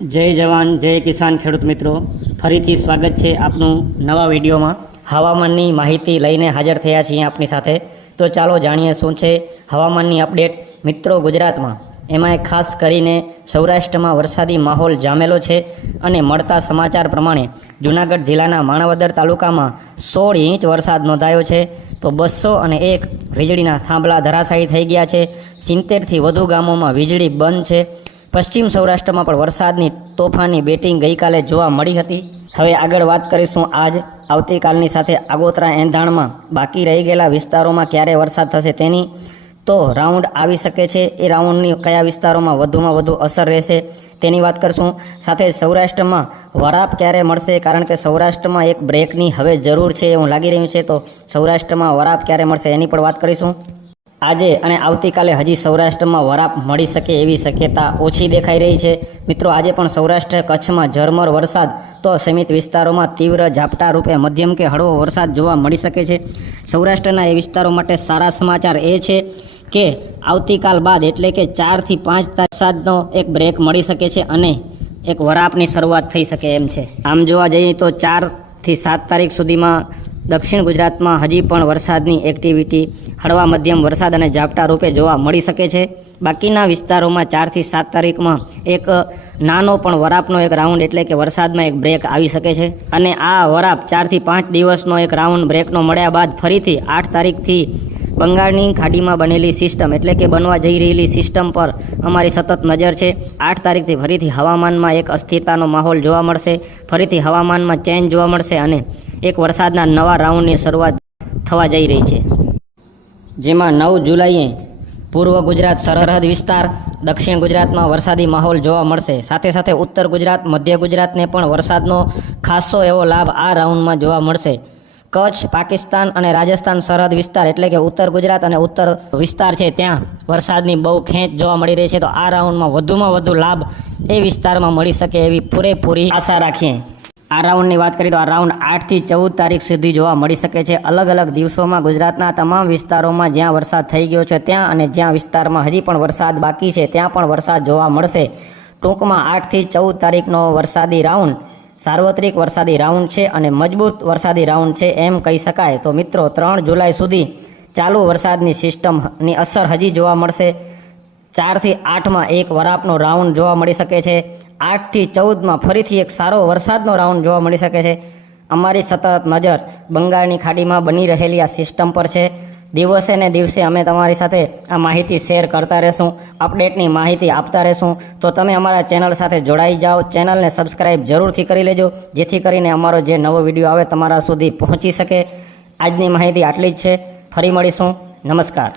જય જવાન, જય કિસાન ખેડૂત મિત્રો. ફરીથી સ્વાગત છે આપનું નવા વિડીયોમાં. હવામાનની માહિતી લઈને હાજર થયા છીએ આપની સાથે. તો ચાલો જાણીએ શું છે હવામાનની અપડેટ મિત્રો ગુજરાતમાં. એમાંય ખાસ કરીને સૌરાષ્ટ્રમાં વરસાદી માહોલ જામેલો છે અને મળતા સમાચાર પ્રમાણે જૂનાગઢ જિલ્લાના માણાવદર તાલુકામાં સોળ ઇંચ વરસાદ નોંધાયો છે. તો બસો અને એક વીજળીના થાંભલા ધરાશાયી થઈ ગયા છે. સિત્તેરથી વધુ ગામોમાં વીજળી બંધ છે. પશ્ચિમ સૌરાષ્ટ્રમાં પણ વરસાદની તોફાની બેટિંગ ગઈકાલે જોવા મળી હતી. હવે આગળ વાત કરીશું આજ આવતીકાલની સાથે આગોતરા એંધાણમાં બાકી રહી ગયેલા વિસ્તારોમાં ક્યારે વરસાદ થશે તેની. તો રાઉન્ડ આવી શકે છે. એ રાઉન્ડની કયા વિસ્તારોમાં વધુમાં વધુ અસર રહેશે તેની વાત કરશું. સાથે સૌરાષ્ટ્રમાં વરાપ ક્યારે મળશે? કારણ કે સૌરાષ્ટ્રમાં એક બ્રેકની હવે જરૂર છે એવું લાગી રહ્યું છે. તો સૌરાષ્ટ્રમાં વરાપ ક્યારે મળશે એની પણ વાત કરીશું. આજે અને આવતીકાલે હજી સૌરાષ્ટ્રમાં વરાપ મળી શકે એવી શક્યતા ઓછી દેખાઈ રહી છે. મિત્રો, આજે પણ સૌરાષ્ટ્ર કચ્છમાં ઝરમર વરસાદ તો સીમિત વિસ્તારોમાં તીવ્ર ઝાપટા રૂપે મધ્યમ કે હળવો વરસાદ જોવા મળી શકે છે. સૌરાષ્ટ્રના એ વિસ્તારો માટે સારા સમાચાર એ છે કે આવતીકાલ બાદ એટલે કે ચારથી પાંચ વરસાદનો એક બ્રેક મળી શકે છે અને એક વરાપની શરૂઆત થઈ શકે એમ છે. આમ જોવા જઈએ તો ચારથી સાત તારીખ સુધીમાં દક્ષિણ ગુજરાતમાં હજી પણ વરસાદની એક્ટિવિટી હળવા મધ્યમ વરસાદ અને ઝાપટા રૂપે જોવા મળી શકે છે. બાકીના વિસ્તારોમાં ચારથી સાત તારીખમાં એક નાનો પણ વરાપનો એક રાઉન્ડ એટલે કે વરસાદમાં એક બ્રેક આવી શકે છે. અને આ વરાપ ચારથી પાંચ દિવસનો એક રાઉન્ડ બ્રેકનો મળ્યા બાદ ફરીથી આઠ તારીખથી બંગાળની ખાડીમાં બનેલી સિસ્ટમ એટલે કે બનવા જઈ રહેલી સિસ્ટમ પર અમારી સતત નજર છે. આઠ તારીખથી ફરીથી હવામાનમાં એક અસ્થિરતાનો માહોલ જોવા મળશે. ફરીથી હવામાનમાં ચેન્જ જોવા મળશે અને એક વરસાદના નવા રાઉન્ડની શરૂઆત થવા જઈ રહી છે. જેમાં નવ જુલાઈએ પૂર્વ ગુજરાત સરહદ વિસ્તાર, દક્ષિણ ગુજરાતમાં વરસાદી માહોલ જોવા મળશે. સાથે સાથે ઉત્તર ગુજરાત, મધ્ય ગુજરાતને પણ વરસાદનો ખાસો એવો લાભ આ રાઉન્ડમાં જોવા મળશે. કચ્છ, પાકિસ્તાન અને રાજસ્થાન સરહદ વિસ્તાર એટલે કે ઉત્તર ગુજરાત અને ઉત્તર વિસ્તાર છે ત્યાં વરસાદની બહુ ખેંચ જોવા મળી રહી છે. તો આ રાઉન્ડમાં વધુમાં વધુ લાભ એ વિસ્તારમાં મળી શકે એવી પૂરેપૂરી આશા રાખીએ. આ રાઉન્ડની વાત કરીએ તો આ રાઉન્ડ આઠથી ચૌદ તારીખ સુધી જોવા મળી શકે છે. અલગ અલગ દિવસોમાં ગુજરાતના તમામ વિસ્તારોમાં જ્યાં વરસાદ થઈ ગયો છે ત્યાં અને જ્યાં વિસ્તારમાં હજી પણ વરસાદ બાકી છે ત્યાં પણ વરસાદ જોવા મળશે. ટૂંકમાં આઠથી ચૌદ તારીખનો વરસાદી રાઉન્ડ સાર્વત્રિક વરસાદી રાઉન્ડ છે અને મજબૂત વરસાદી રાઉન્ડ છે એમ કહી શકાય. તો મિત્રો, ત્રણ જુલાઈ સુધી ચાલુ વરસાદની સિસ્ટમની અસર હજી જોવા મળશે. ચારથી આઠમાં એક વરાપનો રાઉન્ડ જોવા મળી શકે છે. આઠથી ચૌદમાં ફરીથી એક સારો વરસાદનો રાઉન્ડ જોવા મળી શકે છે. અમારી સતત નજર બંગાળની ખાડીમાં બની રહેલી આ સિસ્ટમ પર છે. દિવસે ને દિવસે અમે તમારી સાથે આ માહિતી શેર કરતા રહેશું અપડેટની માહિતી આપતા રહેશું. તો તમે અમારા ચેનલ સાથે જોડાઈ જાઓ. ચેનલને સબસ્ક્રાઈબ જરૂરથી કરી લેજો, જેથી કરીને અમારો જે નવો વીડિયો આવે તમારા સુધી પહોંચી શકે. આજની માહિતી આટલી જ છે. ફરી મળીશું. નમસ્કાર.